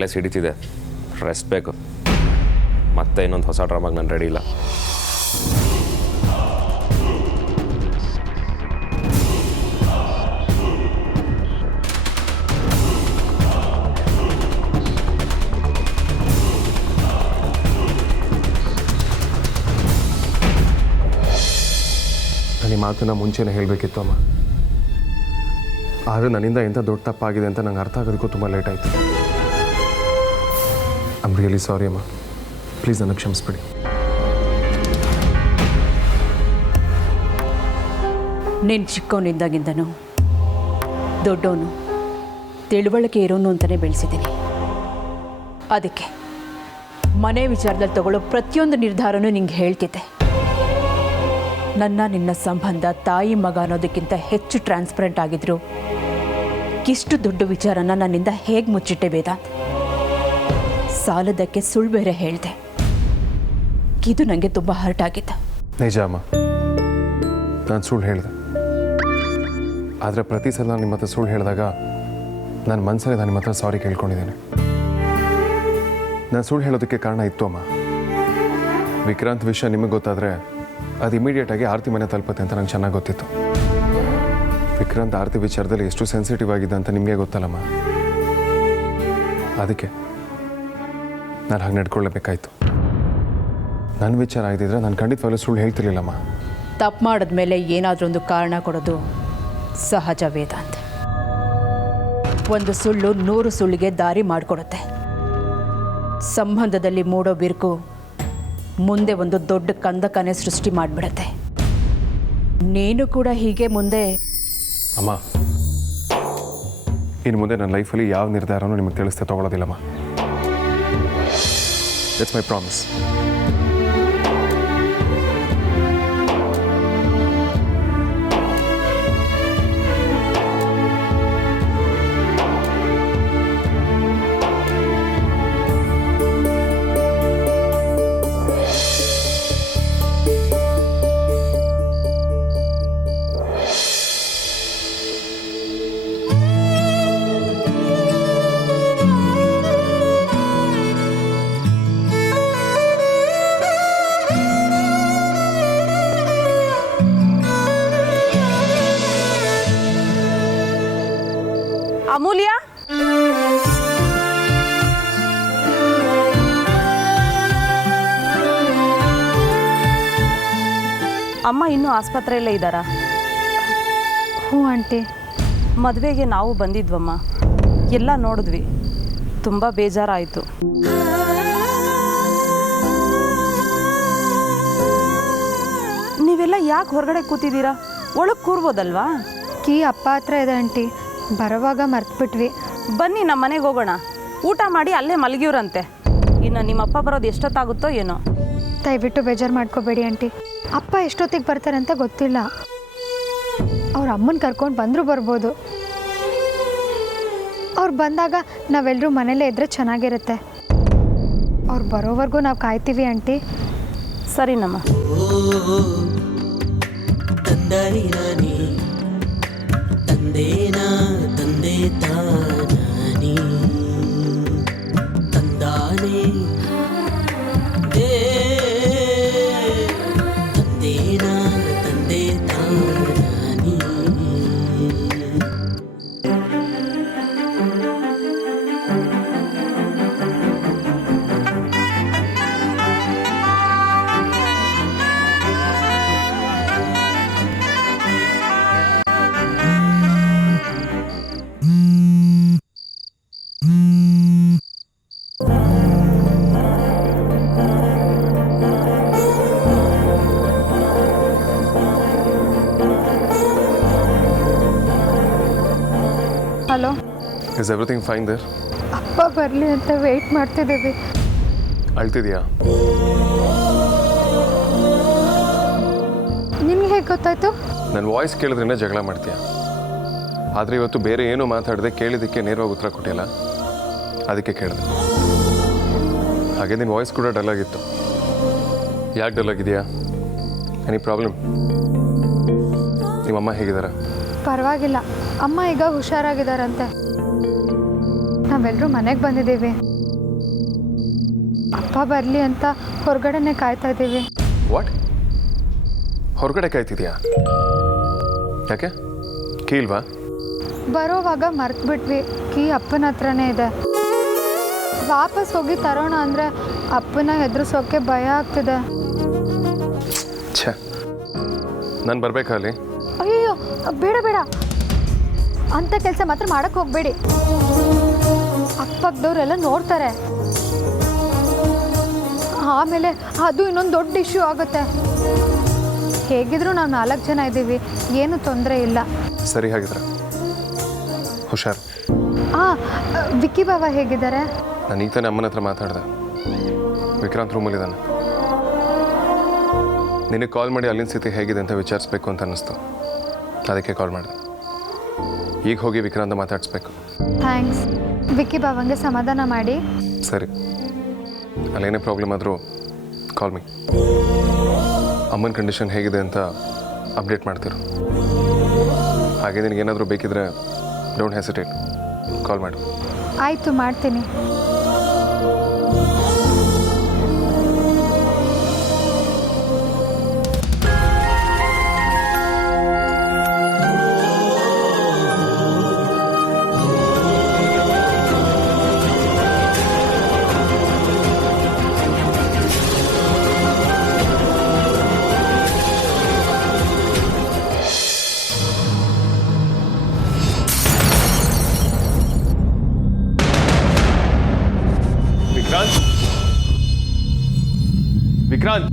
Place ಹಿಡಿತಿದೆ, rest ಬೇಕು. ಮತ್ತೆ ಇನ್ನೊಂದು ಹೊಸ ಡ್ರಾಮಾಗೆ ನಾನು ರೆಡಿ ಇಲ್ಲ. ನಾನು ಈ ಮಾತನ್ನ ಮುಂಚೆನೇ ಹೇಳಬೇಕಿತ್ತು ಅಮ್ಮ. ಆದರೆ ನನ್ನಿಂದ ಎಂಥ ದೊಡ್ಡ ತಪ್ಪಾಗಿದೆ ಅಂತ ನಂಗೆ ಅರ್ಥ ಆಗೋದಕ್ಕೂ ತುಂಬ ಲೇಟ್ ಆಯಿತು. ಐ ಆಮ್ ರಿಯಲಿ ಸಾರಿ ಅಮ್ಮ. ಪ್ಲೀಸ್ ನನಗೆ ಕ್ಷಮಿಸ್ಬಿಡಿ. ನೀನು ಚಿಕ್ಕವನಿದ್ದಾಗಿಂದನೂ ದೊಡ್ಡವನು ತಿಳುವಳಿಕೆ ಇರೋನು ಅಂತಲೇ ಬೆಳೆಸಿದ್ದೀನಿ. ಅದಕ್ಕೆ ಮನೆ ವಿಚಾರದಲ್ಲಿ ತಗೊಳ್ಳೋ ಪ್ರತಿಯೊಂದು ನಿರ್ಧಾರನೂ ನಿಂಗೆ ಹೇಳ್ತಿದ್ದೆ. ನಿನ್ನ ಸಂಬಂಧ ತಾಯಿ ಮಗ ಅನ್ನೋದಕ್ಕಿಂತ ಹೆಚ್ಚು ಟ್ರಾನ್ಸ್ಪರೆಂಟ್ ಆಗಿದ್ರು ಇಷ್ಟು ದೊಡ್ಡ ವಿಚಾರನ ನನ್ನಿಂದ ಹೇಗೆ ಮುಚ್ಚಿಟ್ಟೆ ವೇದಾಂತ್? ಸಾಲದಕ್ಕೆ ಸುಳ್ಳು ಬೇರೆ ಹೇಳಿದೆ. ಇದು ನನಗೆ ತುಂಬ ಹರ್ಟ್ ಆಗಿತ್ತು. ನಿಜ ಅಮ್ಮ, ನಾನು ಸುಳ್ಳು ಹೇಳಿದೆ. ಆದರೆ ಪ್ರತಿ ಸಲ ನಿಮ್ಮ ಹತ್ರ ಸುಳ್ಳು ಹೇಳಿದಾಗ ನನ್ನ ಮನಸ್ಸಲ್ಲಿ ನಾನು ನಿಮ್ಮ ಹತ್ರ ಸಾರಿ ಕೇಳ್ಕೊಂಡಿದ್ದೇನೆ. ನಾನು ಸುಳ್ಳು ಹೇಳೋದಕ್ಕೆ ಕಾರಣ ಇತ್ತು ಅಮ್ಮ. ವಿಕ್ರಾಂತ್ ವಿಷಯ ನಿಮಗೆ ಗೊತ್ತಾದರೆ ಅದು ಇಮಿಡಿಯೇಟಾಗಿ ಆರತಿ ಮನೆ ತಲುಪುತ್ತೆ ಅಂತ ನಂಗೆ ಚೆನ್ನಾಗಿ ಗೊತ್ತಿತ್ತು. ವಿಕ್ರಾಂತ್ ಆರತಿ ವಿಚಾರದಲ್ಲಿ ಎಷ್ಟು ಸೆನ್ಸಿಟಿವ್ ಆಗಿದೆ ಅಂತ ನಿಮಗೆ ಗೊತ್ತಲ್ಲಮ್ಮ. ಅದಕ್ಕೆ ನಾನು ಹಾಗೆ ನಡ್ಕೊಳ್ಳೇಬೇಕಾಯ್ತು. ನನ್ನ ವಿಚಾರ ಆಗಿದ್ದರೆ ನಾನು ಖಂಡಿತವಾಗ್ಲೂ ಸುಳ್ಳು ಹೇಳ್ತಿರ್ಲಿಲ್ಲಮ್ಮ. ತಪ್ಪು ಮಾಡಿದ್ಮೇಲೆ ಏನಾದರೂ ಒಂದು ಕಾರಣ ಕೊಡೋದು ಸಹಜ ವೇದಾಂತ್. ಒಂದು ಸುಳ್ಳು 100 ಸುಳ್ಳಿಗೆ ದಾರಿ ಮಾಡಿಕೊಡುತ್ತೆ. ಸಂಬಂಧದಲ್ಲಿ ಮೂಡೋ ಬಿರುಕು ಮುಂದೆ ಒಂದು ದೊಡ್ಡ ಕಂದಕನೇ ಸೃಷ್ಟಿ ಮಾಡಿಬಿಡುತ್ತೆ. ನೀನು ಕೂಡ ಹೀಗೆ ಮುಂದೆ ಅಮ್ಮ, ಇನ್ನು ಮುಂದೆ ನನ್ನ ಲೈಫಲ್ಲಿ ಯಾವ ನಿರ್ಧಾರನೂ ನಿಮಗೆ ತಿಳಿಸ್ದೆ ತೊಗೊಳ್ಳೋದಿಲ್ಲಮ್ಮ. It's my promise. ಅಮೂಲ್ಯ, ಅಮ್ಮ ಇನ್ನೂ ಆಸ್ಪತ್ರೆಯಲ್ಲೇ ಇದ್ದಾರಾ? ಹ್ಞೂ ಆಂಟಿ. ಮದುವೆಗೆ ನಾವು ಬಂದಿದ್ವಮ್ಮ, ಎಲ್ಲ ನೋಡಿದ್ವಿ. ತುಂಬ ಬೇಜಾರಾಯಿತು. ನೀವೆಲ್ಲ ಯಾಕೆ ಹೊರಗಡೆ ಕೂತಿದ್ದೀರಾ? ಒಳಗೆ ಕೂರ್ಬೋದಲ್ವಾ? ಕೀ ಅಪ್ಪ ಹತ್ರ ಇದೆ ಆಂಟಿ, ಬರೋವಾಗ ಮರ್ತ್ಬಿಟ್ವಿ. ಬನ್ನಿ ನಮ್ಮ ಮನೆಗೆ ಹೋಗೋಣ. ಊಟ ಮಾಡಿ ಅಲ್ಲೇ ಮಲಗಿವ್ರಂತೆ. ಇನ್ನು ನಿಮ್ಮಪ್ಪ ಬರೋದು ಎಷ್ಟೊತ್ತಾಗುತ್ತೋ ಏನೋ. ದಯವಿಟ್ಟು ಬೇಜಾರು ಮಾಡ್ಕೋಬೇಡಿ ಆಂಟಿ. ಅಪ್ಪ ಎಷ್ಟೊತ್ತಿಗೆ ಬರ್ತಾರೆ ಅಂತ ಗೊತ್ತಿಲ್ಲ. ಅವ್ರ ಅಮ್ಮನ ಕರ್ಕೊಂಡು ಬಂದರೂ ಬರ್ಬೋದು. ಅವ್ರು ಬಂದಾಗ ನಾವೆಲ್ಲರೂ ಮನೇಲೇ ಇದ್ದರೆ ಚೆನ್ನಾಗಿರುತ್ತೆ. ಅವ್ರು ಬರೋವರೆಗೂ ನಾವು ಕಾಯ್ತೀವಿ ಆಂಟಿ. ಸರಿನಮ್ಮ. ತಂದೇನಾ ತಂದೆ ತಾನಾನಿ ತಂದಾನೆ ತಂದೇನಾ ತಂದೆ ತಾನಾನಿ. Hello, is everything fine there? ಅಪ್ಪ ಬರಲಿ ಅಂತ ವೆಯ್ಟ್ ಮಾಡ್ತಿದ್ದೀವಿ. ಅಳ್ತಿದ್ಯಾ? ನಿಮ್ಗೆ ಹೇಗೆ ಗೊತ್ತಾಯ್ತು? ನನ್ನ ವಾಯ್ಸ್ ಕೇಳಿದ್ರೇ ಜಗಳ ಮಾಡ್ತೀಯ. ಆದರೆ ಇವತ್ತು ಬೇರೆ ಏನೂ ಮಾತಾಡದೆ ಕೇಳಿದ್ದಕ್ಕೆ ನೇರವಾಗಿ ಉತ್ತರ ಕೊಟ್ಟಿಲ್ಲ, ಅದಕ್ಕೆ ಕೇಳಿದೆ. ಹಾಗೆ ನಿನ್ನ ವಾಯ್ಸ್ ಕೂಡ ಡಲ್ ಆಗಿತ್ತು. ಯಾಕೆ ಡಲ್ ಆಗಿದೆಯಾ? Any problem? ನಿಮ್ಮಮ್ಮ ಹೇಗಿದ್ದಾರೆ? ಪರವಾಗಿಲ್ಲ, ಅಮ್ಮ ಈಗ ಹುಷಾರಾಗಿದ್ದಾರಂತೆ. ನಾವೆಲ್ಲರೂ ಮನೆಗೆ ಬಂದಿದ್ದೀವಿ. ಅಪ್ಪ ಬರಲಿ ಅಂತ ಹೊರಗಡೆನೆ ಕಾಯ್ತಾ ಇದ್ದೀವಿ. ವಾಟ್? ಹೊರಗಡೆ ಕಾಯ್ತಿದ್ಯಾ? ಯಾಕೆ ಕೀ ಇಲ್ವಾ? ಬರೋವಾಗ ಮರ್ತ್ಬಿಟ್ವಿ, ಕೀ ಅಪ್ಪನ ಹತ್ರನೇ ಇದೆ. ವಾಪಸ್ ಹೋಗಿ ತರೋಣ ಅಂದರೆ ಅಪ್ಪನ ಹೆದರ್ಸೋಕ್ಕೆ ಭಯ ಆಗ್ತಿದೆ. ಛೇ, ನಾನು ಬರಬೇಕಾ ಅಲ್ಲಿ? ಅಯ್ಯೋ ಬೇಡ ಬೇಡ, ಅಂಥ ಕೆಲಸ ಮಾತ್ರ ಮಾಡಕ್ಕೆ ಹೋಗಬೇಡಿ. ಅಕ್ಕಪಕ್ಕದವ್ರೆಲ್ಲ ನೋಡ್ತಾರೆ, ಆಮೇಲೆ ಅದು ಇನ್ನೊಂದು ದೊಡ್ಡ ಇಶ್ಯೂ ಆಗುತ್ತೆ. ಹೇಗಿದ್ರು ನಾವು 4 ಜನ ಇದ್ದೀವಿ, ಏನು ತೊಂದರೆ ಇಲ್ಲ. ಸರಿ, ಹಾಗಿದ್ರೆ ಹುಷಾರು. ವಿಕ್ಕಿ ಬಾಬಾ ಹೇಗಿದ್ದಾರೆ? ನಾನು ಈಗ ತಾನೇ ಅಮ್ಮನ ಹತ್ರ ಮಾತಾಡಿದೆ. ವಿಕ್ರಾಂತ್ ರೂಮಲ್ಲಿದ್ದಾನೆ. ನಿನಗೆ ಕಾಲ್ ಮಾಡಿ ಅಲ್ಲಿನ ಸ್ಥಿತಿ ಹೇಗಿದೆ ಅಂತ ವಿಚಾರಿಸ್ಬೇಕು ಅಂತ ಅನ್ನಿಸ್ತು, ಅದಕ್ಕೆ ಕಾಲ್ ಮಾಡಿದೆ. ಈಗ ಹೋಗಿ ವಿಕ್ರಾಂತ ಮಾತಾಡಿಸ್ಬೇಕು. ಥ್ಯಾಂಕ್ಸ್. ವಿಕ್ಕಿ ಬಾಬಂಗೆ ಸಮಾಧಾನ ಮಾಡಿ. ಸರಿ, ಅಲ್ಲೇನೇ ಪ್ರಾಬ್ಲಮ್ ಆದರೂ ಕಾಲ್ ಮೀ. ಅಮ್ಮನ ಕಂಡೀಷನ್ ಹೇಗಿದೆ ಅಂತ ಅಪ್ಡೇಟ್ ಮಾಡ್ತಿರು. ಹಾಗೆ ನಿನಗೇನಾದರೂ ಬೇಕಿದ್ರೆ ಡೋಂಟ್ ಹೆಸಿಟೇಟ್, ಕಾಲ್ ಮಾಡು. ಆಯಿತು, ಮಾಡ್ತೀನಿ. ವಿಕ್ರಾಂತ್,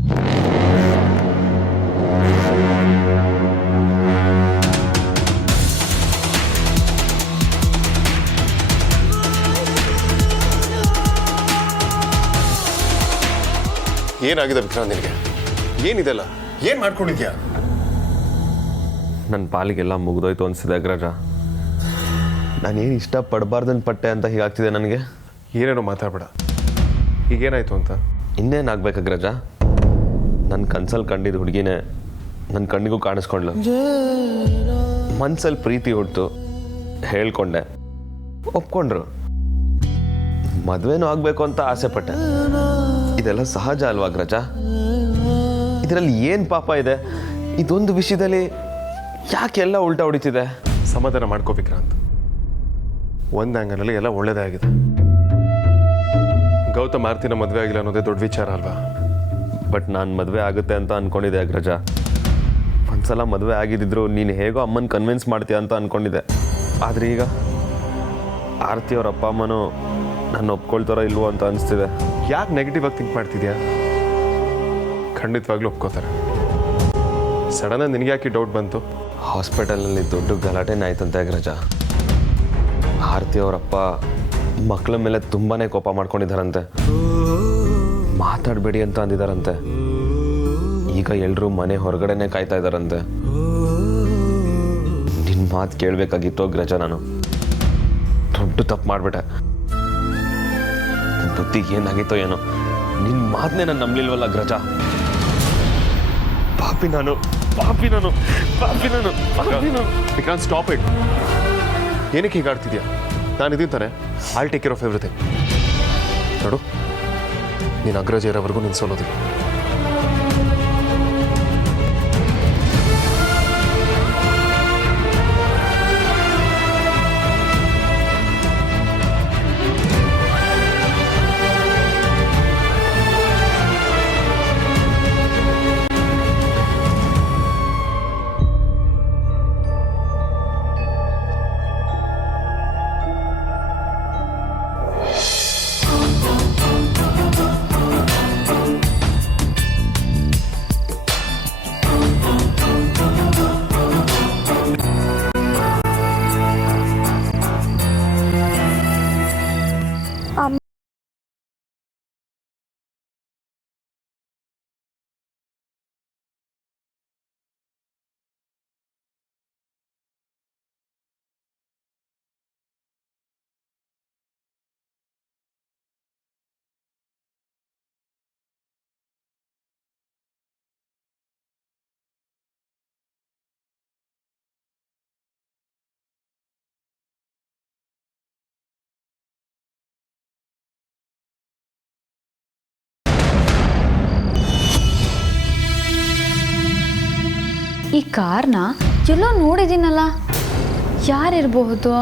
ಏನಾಗಿದೆ ವಿಕ್ರಾಂತ್? ನಿನಗೆ ಏನಿದೆಲ್ಲ? ಏನು ಮಾಡ್ಕೊಂಡಿದ್ಯಾ? ನನ್ನ ಪಾಲಿಗೆಲ್ಲ ಮುಗಿದೋಯ್ತು ಅನಿಸಿದೆ ಅಗ್ರಜ. ನಾನೇನು ಇಷ್ಟಪಡಬಾರ್ದನ್ ಪಟ್ಟೆ ಅಂತ ಹೀಗಾಗ್ತಿದೆ ನನಗೆ. ಏನೇನೋ ಮಾತಾಡಬೇಡ. ಈಗೇನಾಯ್ತು ಅಂತ? ಇನ್ನೇನಾಗ್ಬೇಕು ಅಗ್ರಜ? ನನ್ನ ಕನ್ಸಲ್ಲಿ ಕಂಡಿದ್ದು ಹುಡುಗಿನೇ ನನ್ನ ಕಣ್ಣಿಗೂ ಕಾಣಿಸ್ಕೊಂಡ್ಲು. ಮನ್ಸಲ್ಲಿ ಪ್ರೀತಿ ಹುಡ್ತು, ಹೇಳ್ಕೊಂಡೆ, ಒಪ್ಕೊಂಡ್ರು. ಮದುವೆನೂ ಆಗಬೇಕು ಅಂತ ಆಸೆ ಪಟ್ಟೆ. ಇದೆಲ್ಲ ಸಹಜ ಅಲ್ವಾ ಅಗ್ರಜ? ಇದರಲ್ಲಿ ಏನು ಪಾಪ ಇದೆ? ಇದೊಂದು ವಿಷಯದಲ್ಲಿ ಯಾಕೆಲ್ಲ ಉಲ್ಟಾ ಹೊಡಿತಿದೆ? ಸಮಾಧಾನ ಮಾಡ್ಕೋ ವಿಕ್ರಾಂತ್. ಒಂದು ಆ್ಯಂಗಲಲ್ಲಿ ಎಲ್ಲ ಒಳ್ಳೇದೇ ಆಗಿದೆ. ಗೌತಮ್ ಆರ್ತಿನ ಮದುವೆ ಆಗಿಲ್ಲ ಅನ್ನೋದೇ ದೊಡ್ಡ ವಿಚಾರ ಅಲ್ವಾ? ಬಟ್ ನಾನು ಮದುವೆ ಆಗುತ್ತೆ ಅಂತ ಅಂದ್ಕೊಂಡಿದ್ದೆ ಅಗ್ರಜ. ಒಂದ್ಸಲ ಮದುವೆ ಆಗಿದ್ದಿದ್ರು ನೀನು ಹೇಗೋ ಅಮ್ಮನ ಕನ್ವಿನ್ಸ್ ಮಾಡ್ತೀಯ ಅಂತ ಅಂದ್ಕೊಂಡಿದ್ದೆ. ಆದರೆ ಈಗ ಆರ್ತಿ ಅವ್ರ ಅಪ್ಪ ಅಮ್ಮನೂ ನನ್ನ ಒಪ್ಕೊಳ್ತಾರೋ ಇಲ್ವೋ ಅಂತ ಅನಿಸ್ತಿದೆ. ಯಾಕೆ ನೆಗೆಟಿವ್ ಆಗಿ ಥಿಂಕ್ ಮಾಡ್ತಿದ್ಯಾ? ಖಂಡಿತವಾಗ್ಲೂ ಒಪ್ಕೋತಾರೆ. ಸಡನ್ನಾಗಿ ನಿನಗೆ ಯಾಕೆ ಡೌಟ್ ಬಂತು? ಹಾಸ್ಪಿಟಲಲ್ಲಿ ದೊಡ್ಡ ಗಲಾಟೆನೇ ಆಯ್ತಂತೆ ಅಗ್ರಜ. ಆರ್ತಿ ಅವರಪ್ಪ ಮಕ್ಕಳ ಮೇಲೆ ತುಂಬಾ ಕೋಪ ಮಾಡ್ಕೊಂಡಿದ್ದಾರಂತೆ, ಮಾತಾಡಬೇಡಿ ಅಂತ ಅಂದಿದ್ದಾರಂತೆ. ಈಗ ಎಲ್ಲರೂ ಮನೆ ಹೊರಗಡೆನೆ ಕಾಯ್ತಾ ಇದ್ದಾರಂತೆ. ನಿನ್ನ ಮಾತು ಕೇಳಬೇಕಾಗಿತ್ತು ಅಗ್ರಜ. ನಾನು ದೊಡ್ಡ ತಪ್ಪು ಮಾಡಿಬಿಟ್ಟೆ. ಬುದ್ಧಿಗೆ ಏನಾಗಿತ್ತೋ ಏನೋ, ನಿನ್ನ ಮಾತನ್ನೇ ನಾನು ನಂಬಲಿಲ್ವಲ್ಲ ಅಗ್ರಜ. ಪಾಪಿ ನಾನು, ಪಾಪಿ ನಾನು, ಪಾಪಿ ನಾನು, ಪಾಪಿ ನಾನು. Vikrant, stop it. ಏನಕ್ಕೆ ಹೀಗಾಡ್ತಿದ್ಯಾ? ನಾನು ಇದೀನಿ ತಾನೆ, I'll take care of everything. ನೋಡು, ನೀನು ಅಗ್ರಜ ಇರೋವರೆಗೂ ನೀನು ಸೋಲೋದಿಲ್ಲ. ಈ ಕಾರ್ನ ಎಲ್ಲೋ ನೋಡಿದ್ದೀನಲ್ಲ, ಯಾರಿರಬಹುದು?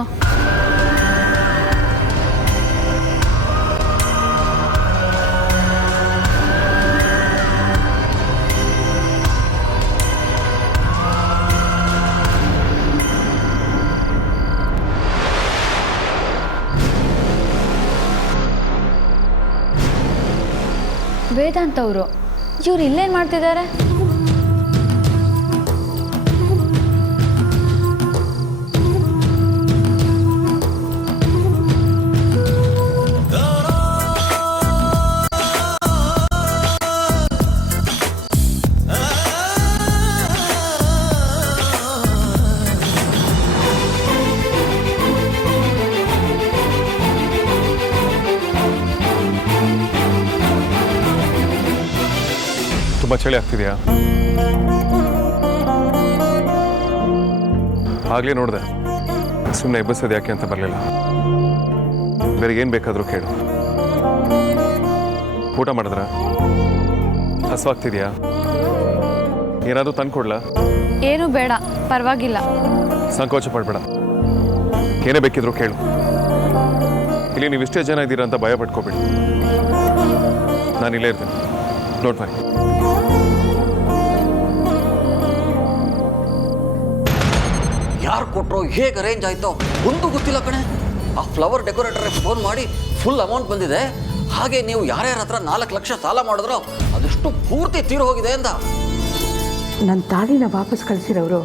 ವೇದಾಂತ್ ಅವರು, ಇವ್ರು ಇಲ್ಲೇನು ಮಾಡ್ತಿದ್ದಾರೆ? ತುಂಬ ಚಳಿ ಆಗ್ತಿದೆಯಾ? ಆಗಲೇ ನೋಡಿದೆ, ಸುಮ್ಮನೆ ಎಬ್ಬಸೋದು ಯಾಕೆ ಅಂತ ಬರಲಿಲ್ಲ. ಬೇರೆ ಏನು ಬೇಕಾದರೂ ಕೇಳು. ಊಟ ಮಾಡಿದ್ರ? ಹಸುವಾಗ್ತಿದೆಯಾ? ಏನಾದರೂ ತಂದ್ಕೊಡ್ಲಾ? ಏನು ಬೇಡ, ಪರವಾಗಿಲ್ಲ. ಸಂಕೋಚ ಪಡಬೇಡ, ಏನೇ ಬೇಕಿದ್ರು ಕೇಳು. ಇಲ್ಲಿ ನೀವು ಇಷ್ಟೇ ಜನ ಇದ್ದೀರಾ ಅಂತ ಭಯ ಪಡ್ಕೋಬೇಡಿ. ನಾನು ಇಲ್ಲೇ ಇರ್ತೀನಿ, ನೋಟ್ ಮಾಡಿ. ಯಾರು ಕೊಟ್ಟರೋ, ಹೇಗೆ ಅರೇಂಜ್ ಆಯಿತೋ ಒಂದು ಗೊತ್ತಿಲ್ಲ ಕಣೆ. ಆ ಫ್ಲವರ್ ಡೆಕೋರೇಟರ್ಗೆ ಫೋನ್ ಮಾಡಿ ಫುಲ್ ಅಮೌಂಟ್ ಬಂದಿದೆ, ಹಾಗೆ ನೀವು ಯಾರ್ಯಾರ ಹತ್ರ 4 ಲಕ್ಷ ಸಾಲ ಮಾಡಿದ್ರೋ ಅದಷ್ಟು ಪೂರ್ತಿ ತೀರು ಹೋಗಿದೆ ಅಂದ. ನನ್ನ ತಾಳಿನ ವಾಪಸ್ ಕಳಿಸಿರೋರು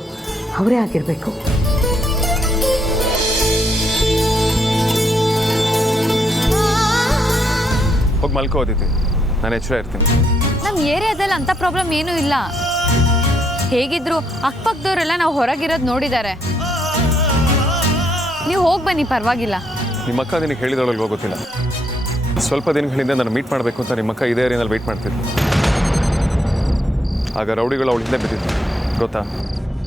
ಅವರೇ ಆಗಿರಬೇಕು. ಹೋಗಿ ಮಲ್ಕೋದಿತಿ, ನಾನು ಎಚ್ಚರ ಇರ್ತೀನಿ. ನಮ್ಮ ಏರಿಯಾದಲ್ಲಿ ಅಂಥ ಪ್ರಾಬ್ಲಮ್ ಏನೂ ಇಲ್ಲ. ಹೇಗಿದ್ರು ಅಕ್ಕಪಕ್ಕದವರೆಲ್ಲ ನಾವು ಹೊರಗಿರೋದು ನೋಡಿದ್ದಾರೆ. ನೀವು ಹೋಗಿ ಬನ್ನಿ, ಪರವಾಗಿಲ್ಲ. ನಿಮ್ಮ ಅಕ್ಕ ನಿನಗೆ ಹೇಳಿದವಳಲ್ವೋ ಗೊತ್ತಿಲ್ಲ, ಸ್ವಲ್ಪ ದಿನಗಳಿಂದ ನಾನು ಮೀಟ್ ಮಾಡಬೇಕು ಅಂತ ನಿಮ್ಮ ಅಕ್ಕ ಇದೇ ಏರಿಯಾದಲ್ಲಿ ವೆಯ್ಟ್ ಮಾಡ್ತಿದ್ಲು. ಆಗ ರೌಡಿಗಳು ಅವಳ ಹಿಂದೆ ಬಿದ್ದಿತ್ತು, ಗೊತ್ತಾ?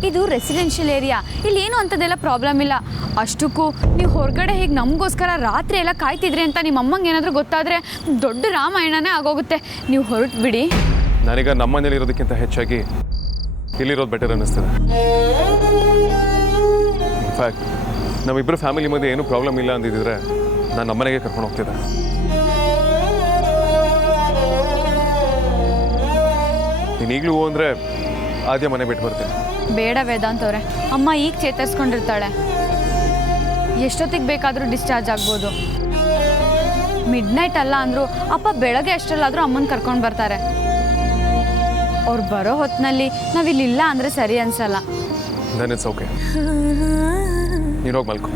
ಇದು ರೆಸಿಡೆನ್ಷಿಯಲ್ ಏರಿಯಾ, ಇಲ್ಲಿ ಏನು ಅಂಥದ್ದೆಲ್ಲ ಪ್ರಾಬ್ಲಮ್ ಇಲ್ಲ. ಅಷ್ಟಕ್ಕೂ ನೀವು ಹೊರಗಡೆ ಹೇಗೆ ನಮಗೋಸ್ಕರ ರಾತ್ರಿ ಎಲ್ಲ ಕಾಯ್ತಿದ್ರಿ ಅಂತ ನಿಮ್ಮ ಅಮ್ಮಂಗೆ ಏನಾದರೂ ಗೊತ್ತಾದರೆ ದೊಡ್ಡ ರಾಮಾಯಣನೇ ಆಗೋಗುತ್ತೆ. ನೀವು ಹೊರಟು ಬಿಡಿ. ನಾನೀಗ ನಮ್ಮ ಮನೇಲಿ ಇರೋದಕ್ಕಿಂತ ಹೆಚ್ಚಾಗಿ ಇಲ್ಲಿರೋದು ಬೆಟರ್ ಅನ್ನಿಸ್ತದೆ. ಇನ್ಫ್ಯಾಕ್ಟ್ ನಮ್ಮಿಬ್ಬರು ಫ್ಯಾಮಿಲಿ ಮಧ್ಯೆ ಏನೂ ಪ್ರಾಬ್ಲಮ್ ಇಲ್ಲ ಅಂದಿದ್ದರೆ ನಾನು ನಮ್ಮನೆಗೆ ಕರ್ಕೊಂಡು ಹೋಗ್ತಿದ್ದೆ. ನೀನು ಈಗಲೂ ಅಂದರೆ ಆದ್ಯ ಮನೆ ಬಿಟ್ಟು ಬರ್ತೀನಿ. ಬೇಡ ವೇದಾಂತ್ ಅವರೇ, ಅಮ್ಮ ಈಗ ಚೇತರಿಸ್ಕೊಂಡಿರ್ತಾಳೆ. ಎಷ್ಟೊತ್ತಿಗೆ ಬೇಕಾದರೂ ಡಿಸ್ಚಾರ್ಜ್ ಆಗ್ಬೋದು. ಮಿಡ್ ನೈಟ್ ಅಲ್ಲ ಅಂದರೂ ಅಪ್ಪ ಬೆಳಗ್ಗೆ ಎಷ್ಟಲ್ಲಾದರೂ ಅಮ್ಮನ ಕರ್ಕೊಂಡು ಬರ್ತಾರೆ. ಅವ್ರು ಬರೋ ಹೊತ್ತಿನಲ್ಲಿ ನಾವಿಲ್ಲಿಲ್ಲ ಅಂದರೆ ಸರಿ ಅನ್ಸಲ್ಲ. ದೆನ್ ಇಟ್ಸ್ ಓಕೆ, ನೀನು ಹೋಗಿ ಮಲ್ಕೊ.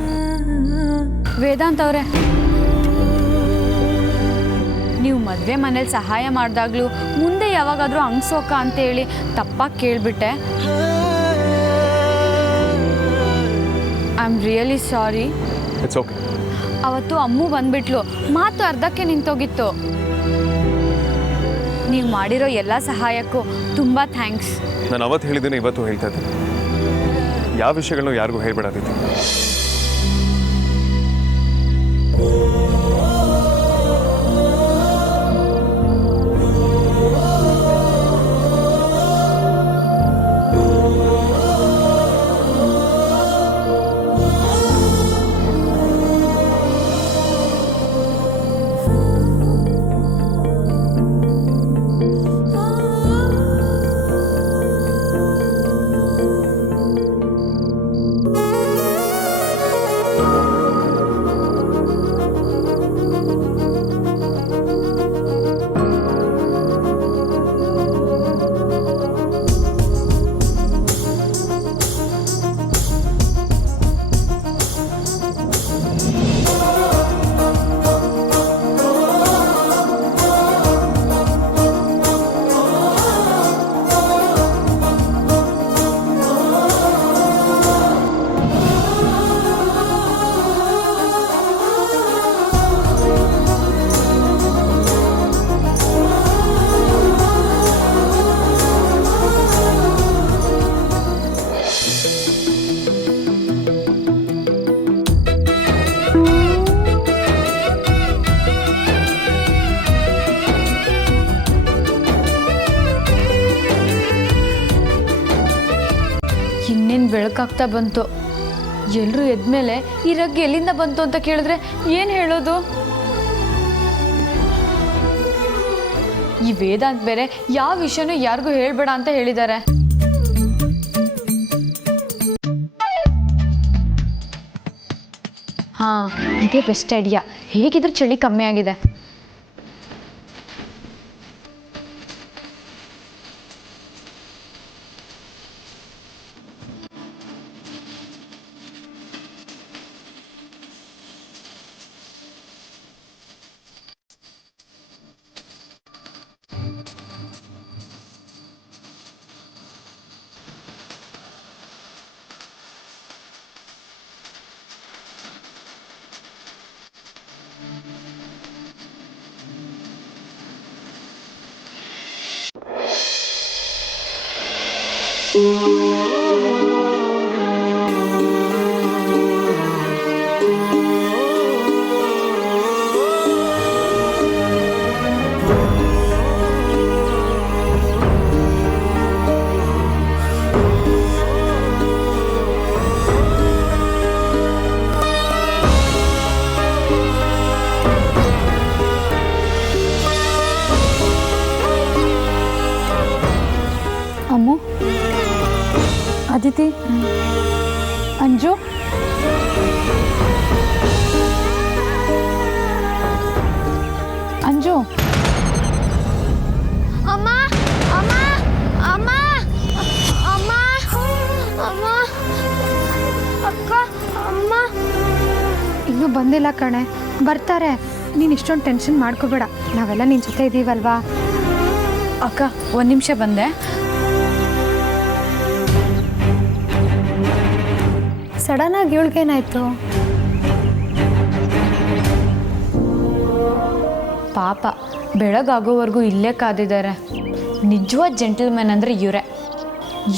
ವೇದಾಂತ್ ಅವರೇ, ನೀವು ಮದುವೆ ಮನೇಲಿ ಸಹಾಯ ಮಾಡಿದಾಗಲೂ ಮುಂದೆ ಯಾವಾಗಾದರೂ ಅಂಗ್ಸೋಕ ಅಂತೇಳಿ ತಪ್ಪಾಗಿ ಕೇಳಿಬಿಟ್ಟೆ. I am really sorry. It's okay. ಅವತ್ತು ಅಮ್ಮು ಬಂದ್ಬಿಟ್ಲು, ಮಾತು ಅರ್ಧಕ್ಕೆ ನಿಂತೋಗಿತ್ತು. ನೀವು ಮಾಡಿರೋ ಎಲ್ಲ ಸಹಾಯಕ್ಕೂ ತುಂಬ ಥ್ಯಾಂಕ್ಸ್. ನಾನು ಅವತ್ತು ಹೇಳಿದ್ದೀನಿ, ಇವತ್ತು ಹೇಳ್ತಾ ಇದ್ದೀನಿ, ಯಾವ ವಿಷಯಗಳನ್ನೂ ಯಾರಿಗೂ ಹೇಳ್ಬಿಡಾದಿತ್ತು. ಬೇಕಾಗ್ತಾ ಬಂತು. ಎಲ್ಲರೂ ಎದ್ಮೇಲೆ ಈ ರಗ್ ಎಲ್ಲಿಂದ ಬಂತು ಅಂತ ಕೇಳಿದ್ರೆ ಏನು ಹೇಳೋದು? ಈ ವೇದಾಂತ್ ಬೇರೆ ಯಾವ ವಿಷಯನೂ ಯಾರಿಗೂ ಹೇಳ್ಬೇಡ ಅಂತ ಹೇಳಿದ್ದಾರೆ. ಹಾಂ, ಇದೇ ಬೆಸ್ಟ್ ಐಡಿಯಾ. ಹೇಗಿದ್ರೂ ಚಳಿ ಕಮ್ಮಿ ಆಗಿದೆ. ಅಮ್ಮು, ಅದಿತಿ, ಅಂಜು, ಅಂಜು. ಅಮ್ಮ ಅಮ್ಮ ಅಮ್ಮ ಅಮ್ಮ ಅಮ್ಮ ಅಕ್ಕ ಅಮ್ಮ. ಇನ್ನೂ ಬಂದಿಲ್ಲ ಕಣೆ, ಬರ್ತಾರೆ. ನೀನು ಇಷ್ಟೊಂದು ಟೆನ್ಷನ್ ಮಾಡ್ಕೋಬೇಡ, ನಾವೆಲ್ಲ ನಿನ್ನ ಜೊತೆ ಇದ್ದೀವಲ್ವಾ. ಅಕ್ಕ, ಒಂದು ನಿಮಿಷ ಬಂದೆ. ಸಡನ್ನಾಗಿ ಇವಳಿಗೇನಾಯ್ತು? ಪಾಪ, ಬೆಳಗಾಗೋವರೆಗೂ ಇಲ್ಲೇ ಕಾದಿದ್ದಾರೆ. ನಿಜವಾದ ಜೆಂಟಲ್ಮ್ಯಾನ್ ಅಂದರೆ ಇವರೇ.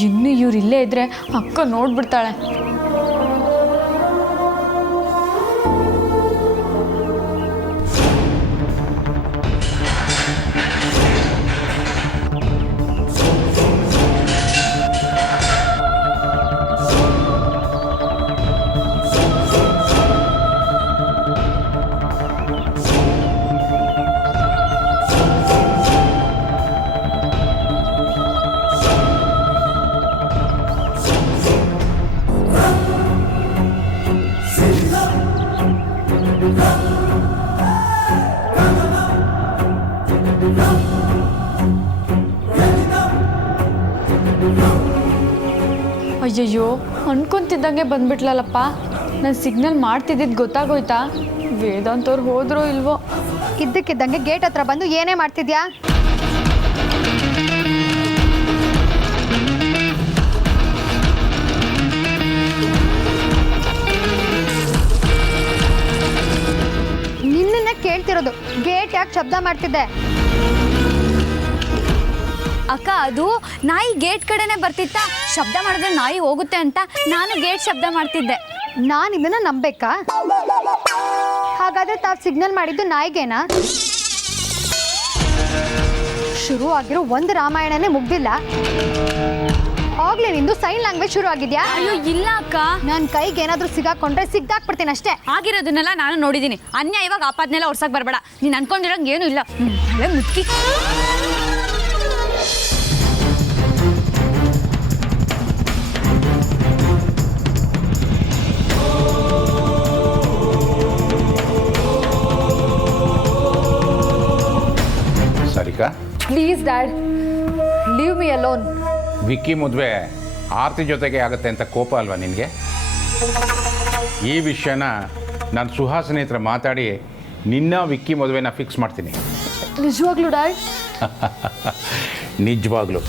ಇನ್ನು ಇವ್ರು ಇಲ್ಲೇ ಇದ್ದರೆ ಅಕ್ಕ ನೋಡ್ಬಿಡ್ತಾಳೆ. ಅಯ್ಯಯ್ಯೋ, ಅನ್ಕೊಂತಿದ್ದಂಗೆ ಬಂದ್ಬಿಟ್ಲಲ್ಲಪ್ಪ. ನಾನು ಸಿಗ್ನಲ್ ಮಾಡ್ತಿದ್ದಿದ್ದು ಗೊತ್ತಾಗೋಯ್ತಾ? ವೇದಾಂತ್ ಅವ್ರು ಹೋದ್ರೋ ಇಲ್ವೋ? ಇದ್ದಕ್ಕಿದ್ದಂಗೆ ಗೇಟ್ ಹತ್ರ ಬಂದು ಏನೇ ಮಾಡ್ತಿದ್ಯಾ? ನಿನ್ನನ್ನೇ ಕೇಳ್ತಿರೋದು, ಗೇಟ್ ಯಾಕೆ ಶಬ್ದ ಮಾಡ್ತಿದ್ದೆ? ಅಕ್ಕ, ಅದು ನಾಯಿ ಗೇಟ್ ಕಡೆನೇ ಬರ್ತಿತ್ತ. ಶಬ್ದ ಮಾಡಿದ್ರೆ ನಾಯಿ ಹೋಗುತ್ತೆ ಅಂತ ನಾನು ಗೇಟ್ ಶಬ್ದ ಮಾಡ್ತಿದ್ದೆ. ನಾನು ಇದನ್ನ ನಂಬೇಕಾ? ಹಾಗಾದ್ರೆ ತಾವು ಸಿಗ್ನಲ್ ಮಾಡಿದ್ದು ನಾಯಿಗೇನಾ? ಶುರು ಆಗಿರೋ ಒಂದು ರಾಮಾಯಣನೇ ಮುಗ್ದಿಲ್ಲ, ಆಗ್ಲೇ ನಿಂದು ಸೈನ್ ಲ್ಯಾಂಗ್ವೇಜ್ ಶುರು ಆಗಿದ್ಯಾ? ಅಯ್ಯೋ ಇಲ್ಲ ಅಕ್ಕ, ನನ್ನ ಕೈಗೆ ಏನಾದರೂ ಸಿಗಾಕೊಂಡ್ರೆ ಸಿಗ್ದಾಕ್ಬಿಡ್ತೀನಿ ಅಷ್ಟೇ. ಆಗಿರೋದನ್ನೆಲ್ಲ ನಾನು ನೋಡಿದ್ದೀನಿ. ಅನ್ಯಾಯವಾಗಿ ಆಪಾದನೆಲ್ಲ ಹೊರ್ಸಕ್ ಬರಬೇಡ. ನೀನು ಅನ್ಕೊಂಡಿರೋಂಗೆ ಏನೂ ಇಲ್ಲ. ಹಳೆ ಮುಕ್ಕಿ. Sarika, please dad, leave me alone. Vicky ಮದುವೆ ಆರತಿ ಜೊತೆಗೆ ಆಗುತ್ತೆ ಅಂತ ಕೋಪ ಅಲ್ವಾ ನಿನಗೆ? ಈ ವಿಷಯನ ನಾನು ಸುಹಾಸಿನಿ ಹತ್ರ ಮಾತಾಡಿ ನಿನ್ನ ವಿಕ್ಕಿ ಮದುವೆನ ಫಿಕ್ಸ್ ಮಾಡ್ತೀನಿ. ನಿಜವಾಗ್ಲೂ ಡ್ಯಾಡ್? ನಿಜವಾಗ್ಲೂ.